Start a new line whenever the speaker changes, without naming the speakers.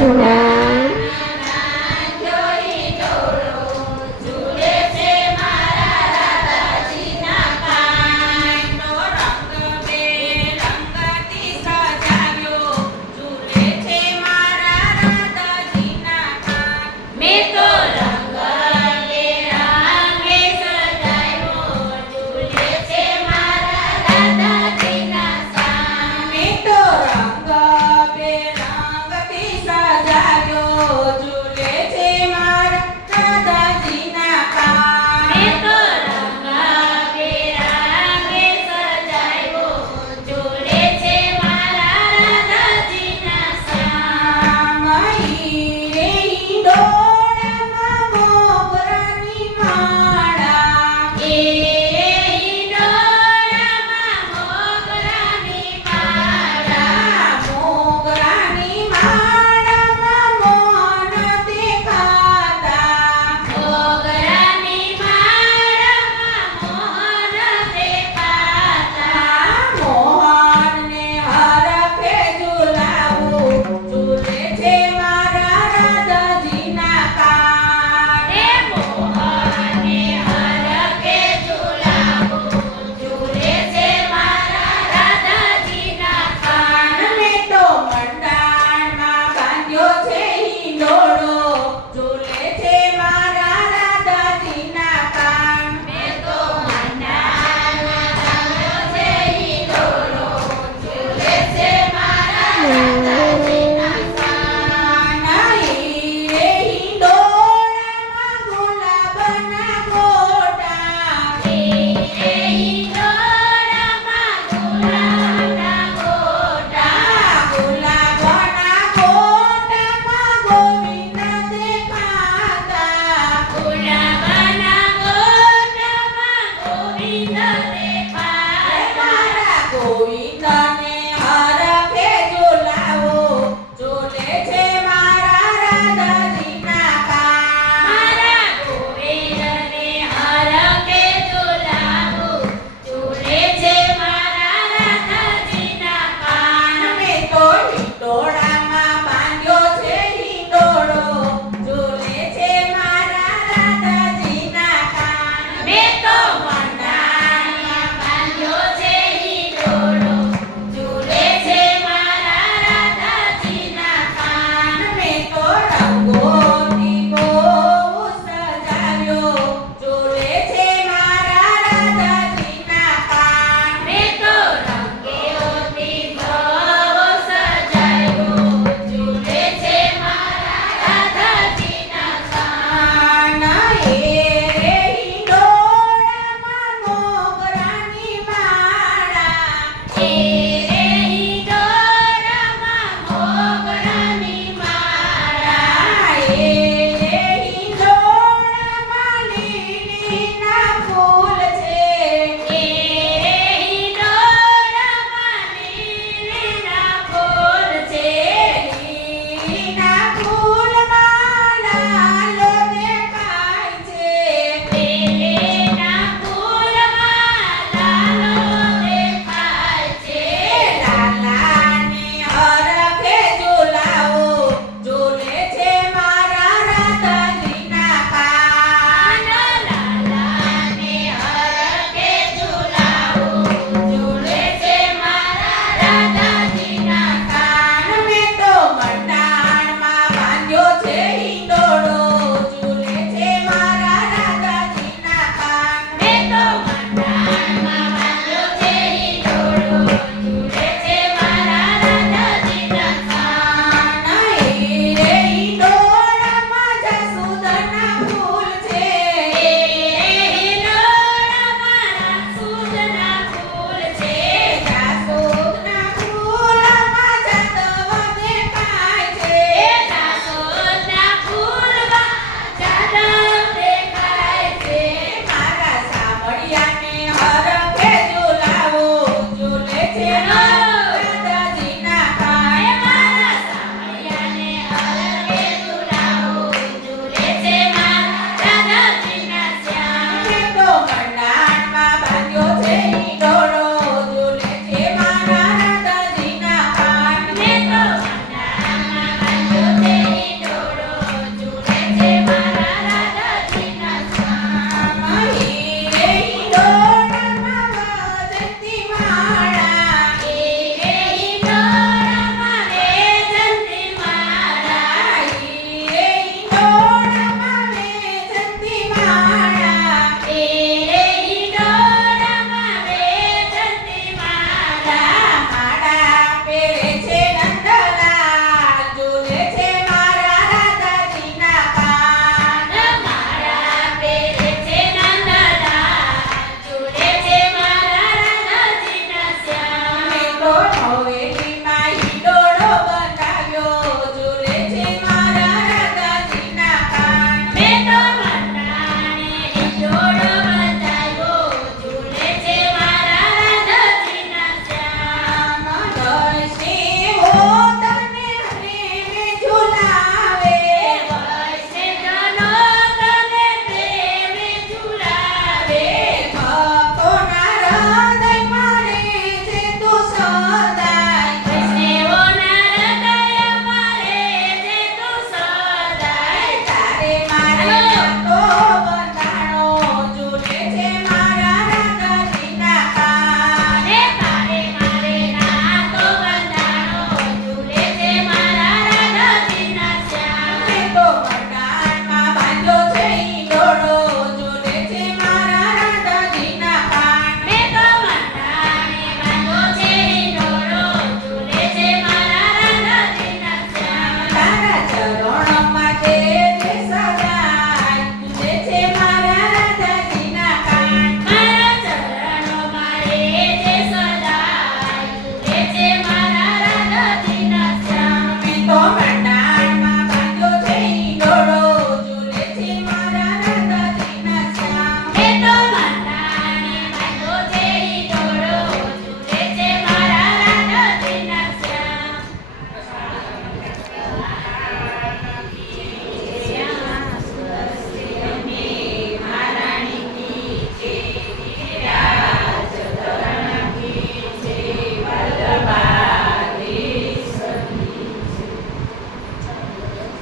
Wow.